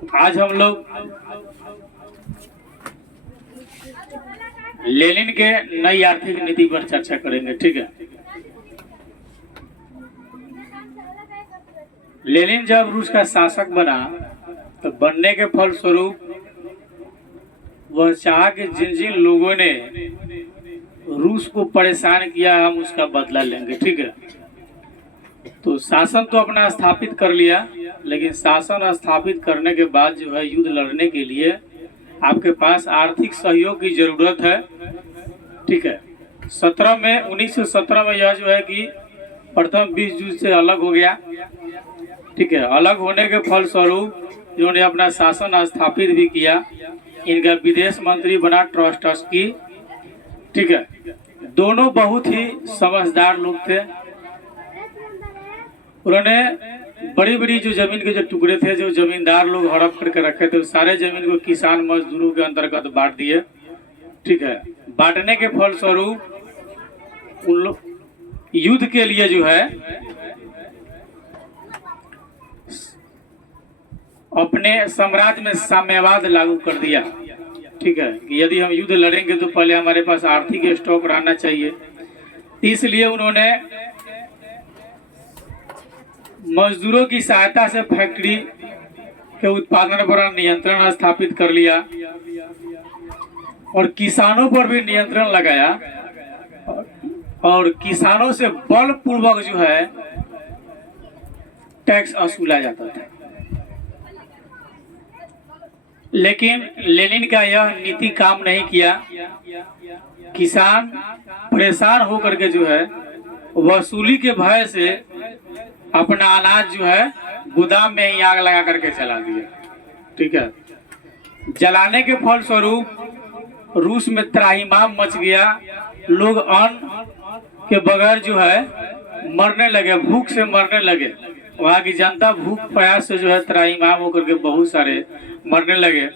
आज हम लोग लेनिन के नई आर्थिक नीति पर चर्चा करेंगे। ठीक है। लेनिन जब रूस का शासक बना तो बनने के फलस्वरूप वह चाहा कि जिन जिन लोगों ने रूस को परेशान किया हम उसका बदला लेंगे। ठीक है। तो शासन तो अपना स्थापित कर लिया, लेकिन शासन स्थापित करने के बाद जो है युद्ध लड़ने के लिए आपके पास आर्थिक सहयोग की जरूरत है। ठीक है। 1917 में यह जो है कि प्रथम विश्व युद्ध से अलग हो गया। ठीक है। अलग होने के फलस्वरूप इन्होंने अपना शासन स्थापित भी किया। इनका विदेश मंत्री बना ट्रॉट्स्की। ठीक है। दोनों बहुत ही समझदार लोग थे। उन्होंने बड़ी बड़ी जो जमीन के जो टुकड़े थे जो जमींदार लोग हड़प करके रखे थे सारे जमीन को किसान मजदूरों के अंतर्गत बांट दिए। ठीक है। बांटने के फलस्वरूप उन लोग युद्ध के लिए जो है अपने साम्राज्य में साम्यवाद लागू कर दिया। ठीक है। कि यदि हम युद्ध लड़ेंगे तो पहले हमारे पास आर्थिक स्टॉक रहना चाहिए। इसलिए उन्होंने मजदूरों की सहायता से फैक्ट्री के उत्पादन पर नियंत्रण स्थापित कर लिया और किसानों पर भी नियंत्रण लगाया और किसानों से बलपूर्वक जो है टैक्स वसूला जाता था। लेकिन लेनिन का यह नीति काम नहीं किया। किसान परेशान होकर के जो है वसूली के भय से अपना अनाज जो है गोदाम में ही आग लगा करके जला दिया। ठीक है। जलाने के फलस्वरूप रूस में त्राहिमाम मच गया। लोग अन्न के बगैर जो है मरने लगे, भूख से मरने लगे। वहाँ की जनता भूख प्यास से जो है त्राहिमाम होकर के बहुत सारे मरने लगे।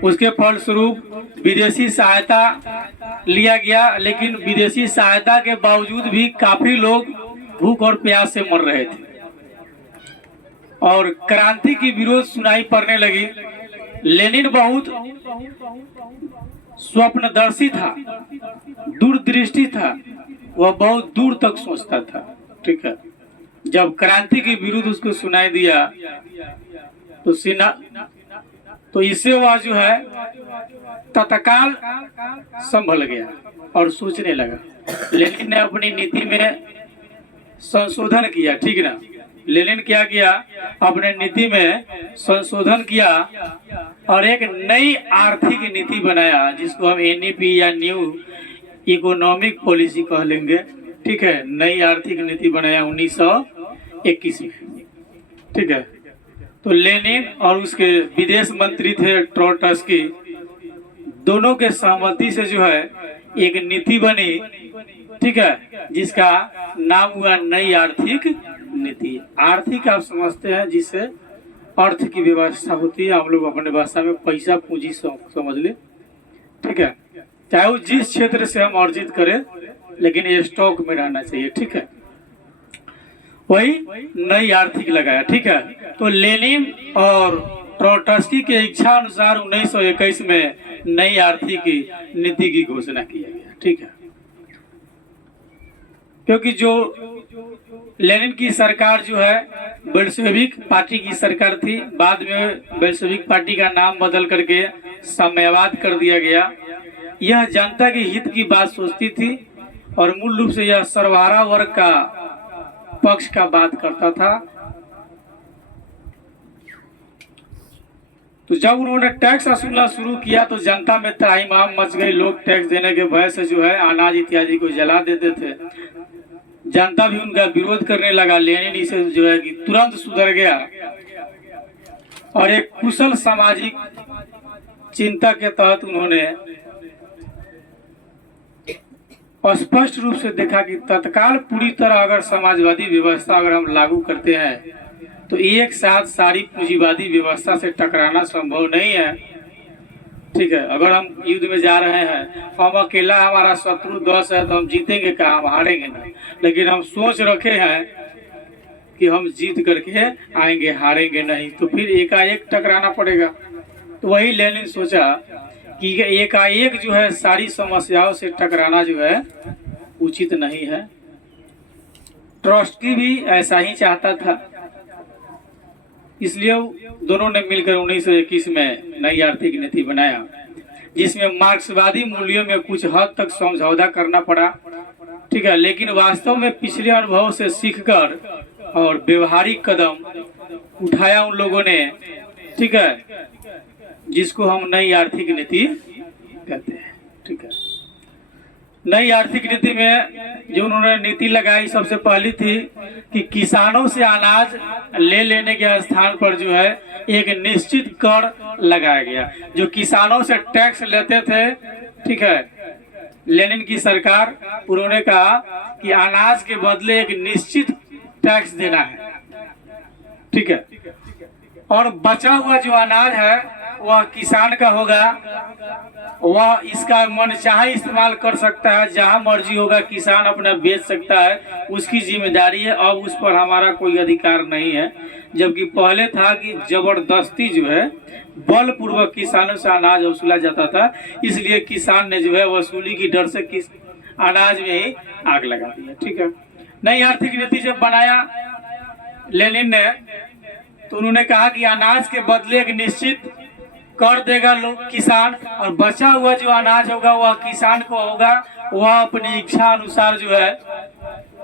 उसके फलस्वरूप विदेशी सहायता लिया गया, लेकिन विदेशी सहायता के बावजूद भी काफी लोग भूख और प्यास से मर रहे थे और क्रांति की विरोध सुनाई पड़ने लगी। लेनिन बहुत स्वप्नदर्शी था, दूरदृष्टि था, वह बहुत दूर तक सोचता था। ठीक है। जब क्रांति के विरुद्ध उसको सुनाई दिया तो इससे वह जो है तत्काल संभल गया और सोचने लगा। लेनिन ने अपनी नीति में संशोधन किया। ठीक ना। लेनिन क्या किया, अपने नीति में संशोधन किया और एक नई आर्थिक नीति बनाया जिसको हम एनईपी या न्यू इकोनॉमिक पॉलिसी कह लेंगे। ठीक है। नई आर्थिक नीति बनाया 1921 में। ठीक है। तो लेनिन और उसके विदेश मंत्री थे ट्रॉट्स्की, दोनों के सहमति से जो है एक नीति बनी। ठीक है। जिसका नाम हुआ नई आर्थिक नीति। आर्थिक आप समझते हैं जिससे अर्थ की व्यवस्था होती है, हम लोग अपने भाषा में पैसा पूंजी समझ ले। ठीक है। चाहे वो जिस क्षेत्र से हम अर्जित करें, लेकिन ये स्टॉक में रहना चाहिए। ठीक है। वही नई आर्थिक लगाया। ठीक है। तो लेनिन और ट्रॉट्स्की के इच्छा अनुसार 1921 में नई आर्थिक नीति की घोषणा किया गया। ठीक है। क्योंकि जो लेनिन की सरकार जो है बेल्शेविक पार्टी की सरकार थी, बाद में बेल्शेविक पार्टी का नाम बदल करके साम्यवाद कर दिया गया। यह जनता के हित की बात सोचती थी और मूल रूप से यह सर्वहारा वर्ग का पक्ष का बात करता था। तो जब उन्होंने टैक्स वसूलना शुरू किया तो जनता में त्राहिमाम मच गई। लोग टैक्स देने के भय से जो है अनाज इत्यादि को जला देते थे। जनता भी उनका विरोध करने लगा। लेनिन इसे जो है कि तुरंत सुधर गया और एक कुशल सामाजिक चिंता के तहत उन्होंने स्पष्ट रूप से देखा कि तत्काल पूरी तरह अगर समाजवादी व्यवस्था अगर हम लागू करते हैं तो एक साथ सारी पूंजीवादी व्यवस्था से टकराना संभव नहीं है। ठीक है। अगर हम युद्ध में जा रहे हैं, हम अकेला हमारा शत्रु 10 है तो हम जीतेंगे क्या, हम हारेंगे नहीं। लेकिन हम सोच रखे हैं कि हम जीत करके आएंगे, हारेंगे नहीं, तो फिर एकाएक टकराना पड़ेगा। तो वही लेनिन सोचा कि एकाएक जो है सारी समस्याओं से टकराना जो है उचित नहीं है। ट्रॉट्स्की भी ऐसा ही चाहता था, इसलिए दोनों ने मिलकर 1921 में नई आर्थिक नीति बनाया, जिसमें मार्क्सवादी मूल्यों में कुछ हद तक समझौता करना पड़ा, ठीक है। लेकिन वास्तव में पिछले अनुभव से सीखकर और व्यवहारिक कदम उठाया उन लोगों ने, ठीक है, जिसको हम नई आर्थिक नीति कहते हैं, ठीक है। नई आर्थिक नीति में जो उन्होंने नीति लगाई, सबसे पहली थी कि किसानों से अनाज ले लेने के स्थान पर जो है एक निश्चित कर लगाया गया। जो किसानों से टैक्स लेते थे, ठीक है, लेनिन की सरकार, उन्होंने कहा कि अनाज के बदले एक निश्चित टैक्स देना है, ठीक है, और बचा हुआ जो अनाज है वह किसान का होगा, वह इसका मनचाहे इस्तेमाल कर सकता है, जहां मर्जी होगा किसान अपना बेच सकता है, उसकी जिम्मेदारी है, अब उस पर हमारा कोई अधिकार नहीं है। जबकि पहले था कि जबरदस्ती जो है बलपूर्वक किसानों से अनाज वसूला जाता था, इसलिए किसान ने जो है वसूली की डर से अनाज में ही आग लगा दिया, ठीक है। नई आर्थिक नीति जब बनाया लेनिन ने, तो उन्होंने कहा कि अनाज के बदले एक निश्चित कर देगा लोग किसान, और बचा हुआ जो अनाज होगा वह किसान को होगा, वह अपनी इच्छा अनुसार जो है,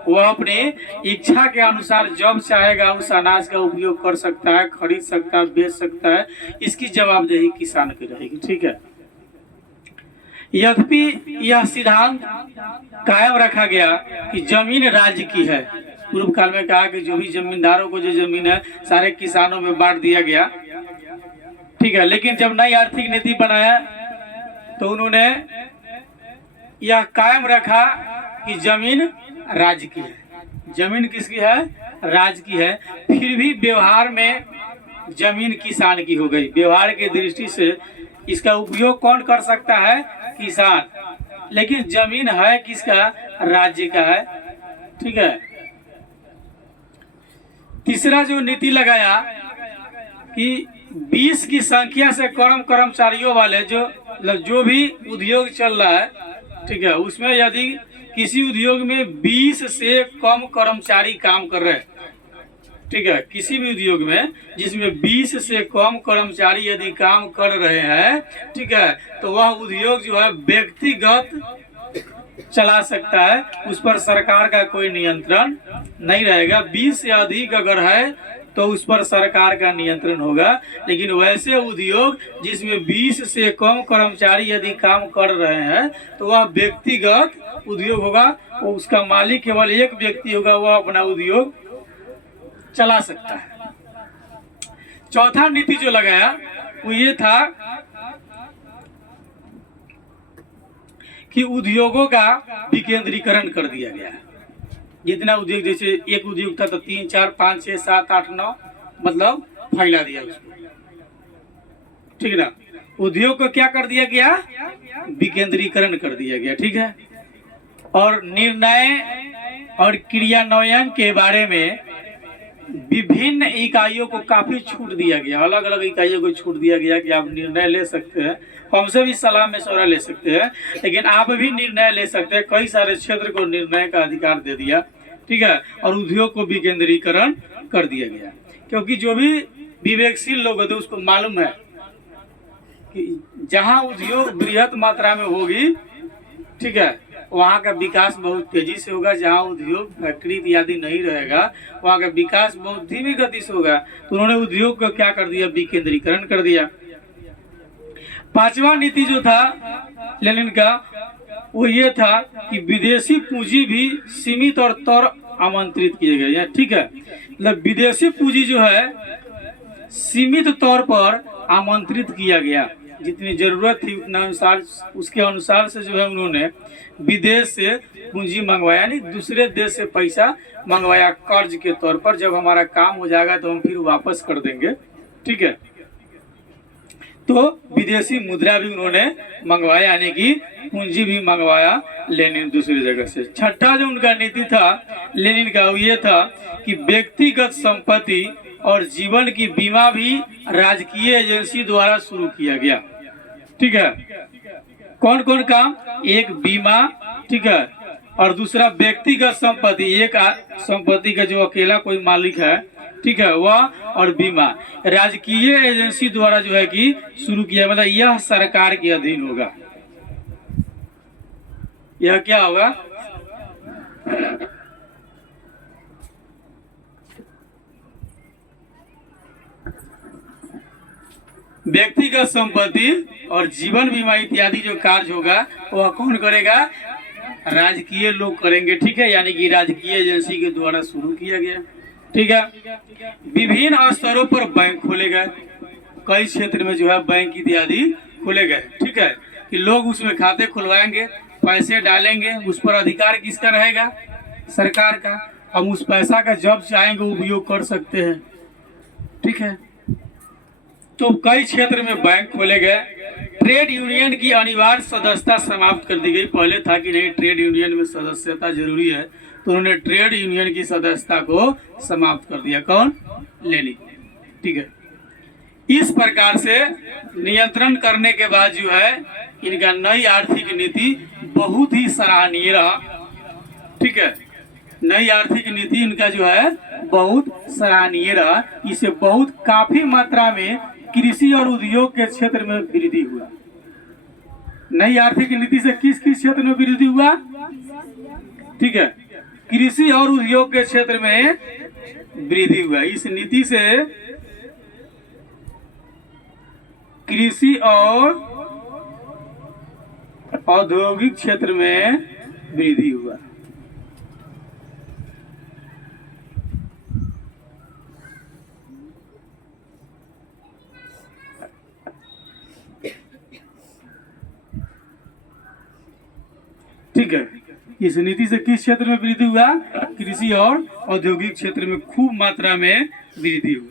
वह अपनी इच्छा के अनुसार जब चाहेगा उस अनाज का उपयोग कर सकता है, खरीद सकता है, बेच सकता है, इसकी जवाबदेही किसान की रहेगी, ठीक है। यद्यपि यह सिद्धांत कायम रखा गया कि जमीन राज्य की है। पूर्व काल में कहा कि जो भी जमींदारों को जो जमीन है सारे किसानों में बांट दिया गया, ठीक है। लेकिन जब नई आर्थिक नीति बनाया तो उन्होंने यह कायम रखा कि जमीन राज्य की है। जमीन किसकी है? राज्य की है। फिर भी व्यवहार में जमीन किसान की हो गई। व्यवहार की दृष्टि से इसका उपयोग कौन कर सकता है? किसान। लेकिन जमीन है किसका? राज्य का है, ठीक है। तीसरा जो नीति लगाया कि 20 की संख्या से कम कर्मचारियों वाले जो भी उद्योग चल रहा है, ठीक है, उसमें यदि किसी उद्योग में 20 से कम कर्मचारी काम कर रहे हैं, ठीक है, किसी भी उद्योग में जिसमें 20 से कम कर्मचारी यदि काम कर रहे हैं, ठीक है, तो वह उद्योग जो है व्यक्तिगत चला सकता है, उस पर सरकार का कोई नियंत्रण नहीं रहेगा। 20 से अधिक अगर है तो उस पर सरकार का नियंत्रण होगा। लेकिन वैसे उद्योग जिसमें 20 से कम कर्मचारी यदि काम कर रहे हैं तो वह व्यक्तिगत उद्योग होगा, उसका मालिक केवल एक व्यक्ति होगा, वह अपना उद्योग चला सकता है। चौथा नीति जो लगाया वो ये था कि उद्योगों का विकेंद्रीकरण कर दिया गया। जितना उद्योग, जैसे एक उद्योग था तो 3, 4, 5, 6, 7, 8, 9 मतलब फैला दिया उसको, ठीक ना। उद्योग को क्या कर दिया गया? विकेंद्रीकरण कर दिया गया, ठीक है। और निर्णय और क्रियान्वयन के बारे में विभिन्न इकाइयों को काफी छूट दिया गया। अलग अलग इकाइयों को छूट दिया गया कि आप निर्णय ले सकते हैं, हमसे भी सलाह मशवरा ले सकते हैं, लेकिन आप भी निर्णय ले सकते हैं। कई सारे क्षेत्र को निर्णय का अधिकार दे दिया, ठीक है। और उद्योग को विकेंद्रीकरण कर दिया गया, क्योंकि जो भी विवेकशील लोग होते हैं उसको मालूम है कि जहां उद्योग बृहत मात्रा में होगी, ठीक है, वहाँ का विकास बहुत तेजी से होगा। जहाँ उद्योग फैक्ट्री इत्यादि नहीं रहेगा वहाँ का विकास बहुत धीमी गति से होगा। तो उन्होंने उद्योग को क्या कर दिया? विकेंद्रीकरण कर दिया। पांचवा नीति जो था लेनिन का वो ये था कि विदेशी पूंजी भी सीमित और तौर आमंत्रित किए गए, ठीक है। मतलब विदेशी पूंजी जो है सीमित तौर पर आमंत्रित किया गया। जितनी जरूरत थी उतना अनुसार, उसके अनुसार से जो है उन्होंने विदेश से पूंजी मंगवाया, यानी दूसरे देश से पैसा मंगवाया कर्ज के तौर पर। जब हमारा काम हो जाएगा तो हम फिर वापस कर देंगे, ठीक है। तो विदेशी मुद्रा भी उन्होंने मंगवाया, यानी कि पूंजी भी मंगवाया लेनिन दूसरी जगह से। छठा जो उनका नीति था लेनिन का, वो ये था कि व्यक्तिगत संपत्ति और जीवन की बीमा भी राजकीय एजेंसी द्वारा शुरू किया गया। ठीक है, कौन कौन काम? एक बीमा, ठीक है, और दूसरा व्यक्तिगत संपत्ति, एक संपत्ति का जो अकेला कोई मालिक है, ठीक है, वह, और बीमा राजकीय एजेंसी द्वारा जो है कि शुरू किया। मतलब यह सरकार के अधीन होगा। यह क्या होगा? व्यक्तिगत संपत्ति और जीवन बीमा इत्यादि जो कार्य होगा वह कौन करेगा? राजकीय लोग करेंगे। ठीक है, यानी कि राजकीय एजेंसी के द्वारा शुरू किया गया। ठीक है, विभिन्न स्तरों पर बैंक खोले गए। कई क्षेत्र में जो है बैंक इत्यादि खोले गए। ठीक है, कि लोग उसमें खाते खुलवाएंगे, पैसे डालेंगे, उस पर अधिकार किसका रहेगा? सरकार का। हम उस पैसा का जब चाहेंगे उपयोग कर सकते हैं। ठीक है, तो कई क्षेत्र में बैंक खोले गए। ट्रेड यूनियन की अनिवार्य सदस्यता समाप्त कर दी गई। पहले था कि नहीं, ट्रेड यूनियन में सदस्यता जरूरी है, तो उन्होंने ट्रेड यूनियन की सदस्यता को समाप्त कर दिया। कौन? लेनिन। ठीक है, इस प्रकार से नियंत्रण करने के बाद जो है इनका नई आर्थिक नीति बहुत ही सराहनीय रहा। ठीक है, नई आर्थिक नीति इनका जो है बहुत सराहनीय रहा। इसे बहुत काफी मात्रा में कृषि और उद्योग के क्षेत्र में वृद्धि हुआ। नई आर्थिक नीति से किस किस क्षेत्र में वृद्धि हुआ? ठीक है, कृषि और उद्योग के क्षेत्र में वृद्धि हुआ। इस नीति से कृषि और औद्योगिक क्षेत्र में वृद्धि हुआ। ठीक है, इस नीति से किस क्षेत्र में वृद्धि हुआ? कृषि और औद्योगिक क्षेत्र में खूब मात्रा में वृद्धि हुआ।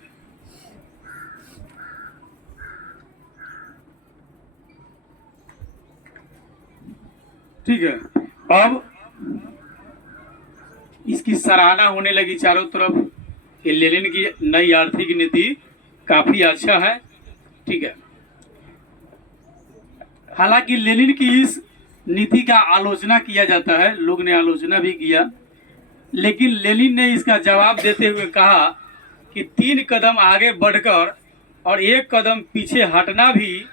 ठीक है, अब इसकी सराहना होने लगी चारों तरफ कि लेनिन की नई आर्थिक नीति काफी अच्छा है। ठीक है, हालांकि लेनिन की इस नीति का आलोचना किया जाता है, लोग ने आलोचना भी किया, लेकिन लेनिन ने इसका जवाब देते हुए कहा कि 3 कदम आगे बढ़कर और 1 कदम पीछे हटना भी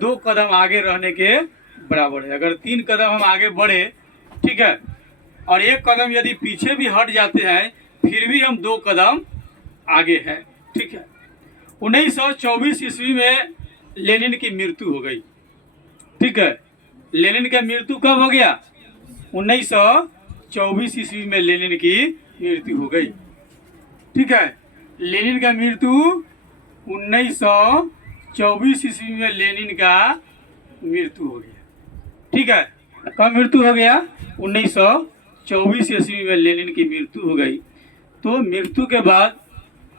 2 कदम आगे रहने के बराबर है। अगर 3 कदम हम आगे बढ़े, ठीक है, और 1 कदम यदि पीछे भी हट जाते हैं, फिर भी हम 2 कदम आगे हैं। ठीक है, 1924 ईस्वी में लेनिन की मृत्यु हो गई। ठीक है, लेनिन का मृत्यु कब हो गया? 1924 ईस्वी में लेनिन की मृत्यु हो गई। ठीक है, लेनिन का मृत्यु 1924 ईस्वी में लेनिन का मृत्यु हो गया। ठीक है, कब मृत्यु हो गया? 1924 ईस्वी में लेनिन की मृत्यु हो गई। तो मृत्यु के बाद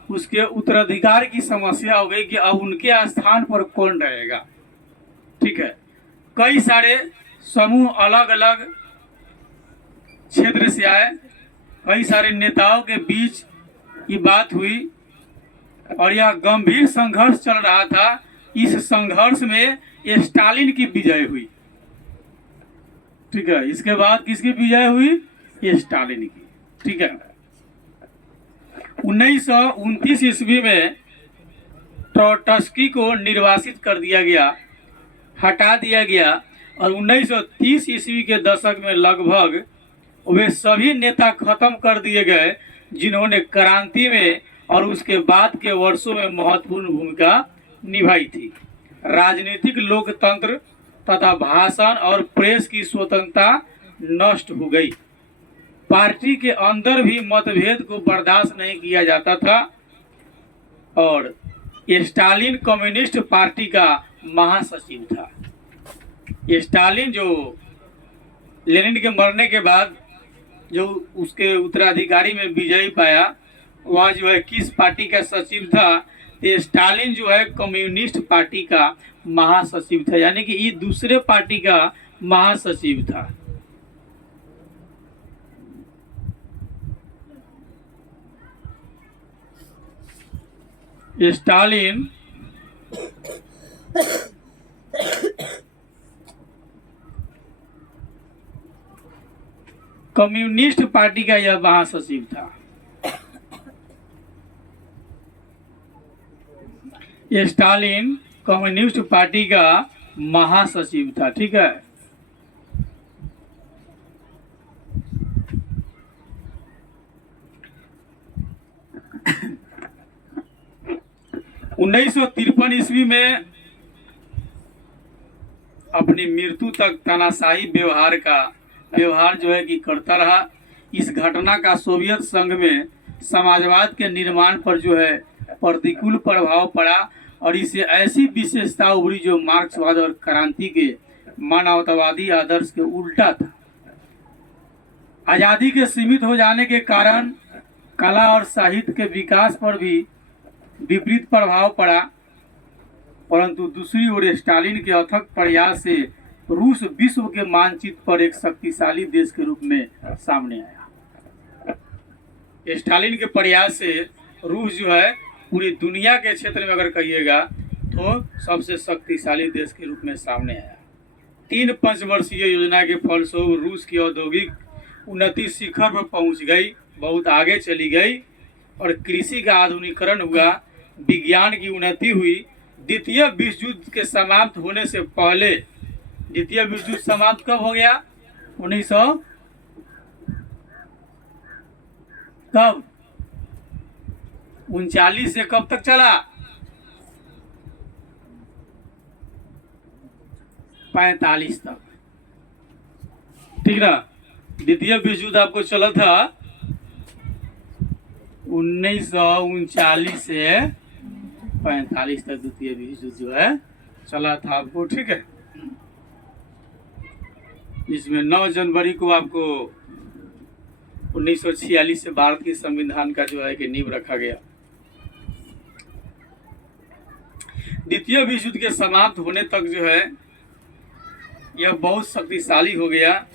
उसके उत्तराधिकार की समस्या हो गई कि अब उनके स्थान पर कौन रहेगा। ठीक है, कई सारे समूह अलग अलग क्षेत्र से आए, कई सारे नेताओं के बीच ये बात हुई और यह गंभीर संघर्ष चल रहा था। इस संघर्ष में स्टालिन की विजय हुई। ठीक है, इसके बाद किसकी विजय हुई? स्टालिन की। ठीक है, 1929 ईस्वी में ट्रोट्स्की को निर्वासित कर दिया गया, हटा दिया गया, और 1930 ईस्वी के दशक में लगभग वे सभी नेता खत्म कर दिए गए जिन्होंने क्रांति में और उसके बाद के वर्षों में महत्वपूर्ण भूमिका निभाई थी। राजनीतिक लोकतंत्र तथा भाषण और प्रेस की स्वतंत्रता नष्ट हो गई। पार्टी के अंदर भी मतभेद को बर्दाश्त नहीं किया जाता था और स्टालिन कम्युनिस्ट पार्टी का महासचिव था। स्टालिन जो लेनिन के मरने के बाद जो उसके उत्तराधिकारी में विजयी पाया, वह जो है किस पार्टी का सचिव था? तो स्टालिन जो है कम्युनिस्ट पार्टी का महासचिव था, यानी कि ये दूसरे पार्टी का महासचिव था। स्टालिन कम्युनिस्ट पार्टी का यह महासचिव था। स्टालिन कम्युनिस्ट पार्टी का महासचिव था, ठीक है। उन्नीस सौ 53 ईस्वी में अपनी मृत्यु तक तानाशाही व्यवहार जो है कि करता रहा। इस घटना का सोवियत संघ में समाजवाद के निर्माण पर जो है प्रतिकूल प्रभाव पड़ा और इससे ऐसी विशेषता उभरी जो मार्क्सवाद और क्रांति के मानवतावादी आदर्श के उल्टा था। आज़ादी के सीमित हो जाने के कारण कला और साहित्य के विकास पर भी विपरीत प्रभाव पड़ा, परंतु दूसरी ओर स्टालिन के अथक प्रयास से रूस विश्व के मानचित्र पर एक शक्तिशाली देश के रूप में सामने आया। स्टालिन के प्रयास से रूस जो है पूरी दुनिया के क्षेत्र में अगर कहिएगा तो सबसे शक्तिशाली देश के रूप में सामने आया। 3 पंचवर्षीय योजना के फलस्वरूप रूस की औद्योगिक उन्नति शिखर पर पहुंच गई, बहुत आगे चली गई और कृषि का आधुनिकीकरण हुआ, विज्ञान की उन्नति हुई। द्वितीय विश्व युद्ध के समाप्त होने से पहले, द्वितीय विश्व युद्ध समाप्त कब हो गया? 1900 कब 39 से कब तक चला? 45 तक, ठीक ना। द्वितीय विश्व युद्ध आपको चला था 1939 से 45 तक द्वितीय विश्व युद्ध जो है चला था आपको, ठीक है। इसमें 9 जनवरी को आपको 1946 से भारत के संविधान का जो है कि नींव रखा गया। द्वितीय विश्व युद्ध के समाप्त होने तक जो है यह बहुत शक्तिशाली हो गया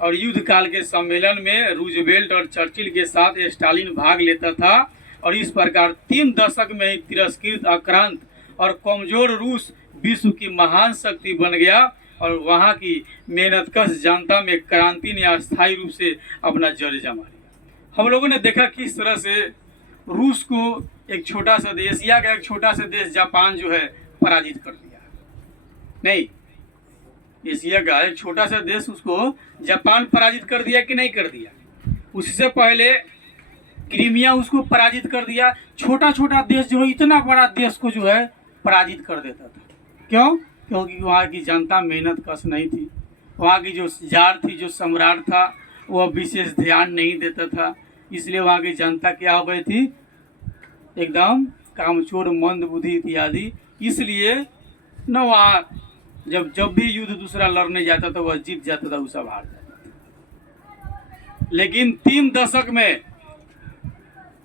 और युद्ध काल के सम्मेलन में रूजवेल्ट और चर्चिल के साथ स्टालिन भाग लेता था और इस प्रकार 3 दशक में ही तिरस्कृत, आक्रांत और कमजोर रूस विश्व की महान शक्ति बन गया और वहाँ की मेहनतकश जनता में क्रांति ने अस्थायी रूप से अपना जड़ जमा लिया। हम लोगों ने देखा किस तरह से रूस को एक छोटा सा देश, एशिया का एक छोटा सा देश जापान जो है पराजित कर दिया। नहीं, एशिया का एक छोटा सा देश उसको जापान पराजित कर दिया कि नहीं कर दिया? उससे पहले क्रीमिया उसको पराजित कर दिया। छोटा छोटा देश जो है इतना बड़ा देश को जो है पराजित कर देता था। क्यों? क्योंकि वहाँ की जनता मेहनत कश नहीं थी। वहाँ की जो जार थी, जो सम्राट था, वह विशेष ध्यान नहीं देता था। इसलिए वहाँ की जनता क्या हो गई थी? एकदम कामचोर, मंद बुद्धि इत्यादि। इसलिए न वहाँ जब भी युद्ध दूसरा लड़ने जाता था वह जीत जाता था, वो सब हार जाता था। लेकिन 3 दशक में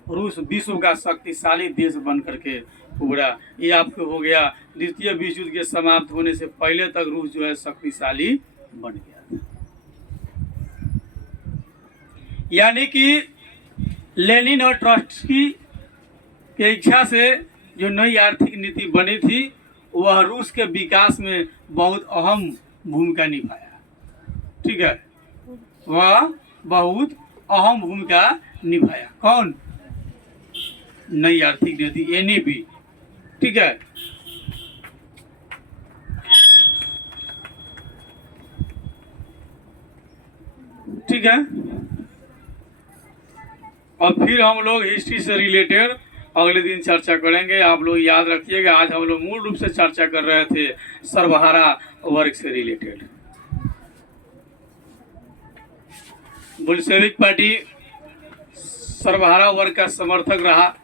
रूस विश्व का शक्तिशाली देश बन करके उभरा। ये आपको हो गया द्वितीय विश्व युद्ध के समाप्त होने से पहले तक रूस जो है शक्तिशाली बन गया था। यानी कि लेनिन और ट्रॉट्स्की के इच्छा से जो नई आर्थिक नीति बनी थी वह रूस के विकास में बहुत अहम भूमिका निभाया, ठीक है। वह बहुत अहम भूमिका निभाया। कौन? नई आर्थिक नीति, NEP, ठीक है। ठीक है। और फिर हम लोग हिस्ट्री से रिलेटेड अगले दिन चर्चा करेंगे। आप लोग याद रखिएगा, आज हम लोग मूल रूप से चर्चा कर रहे थे सर्वहारा वर्ग से रिलेटेड। बोल्शेविक पार्टी सर्वहारा वर्ग का समर्थक रहा।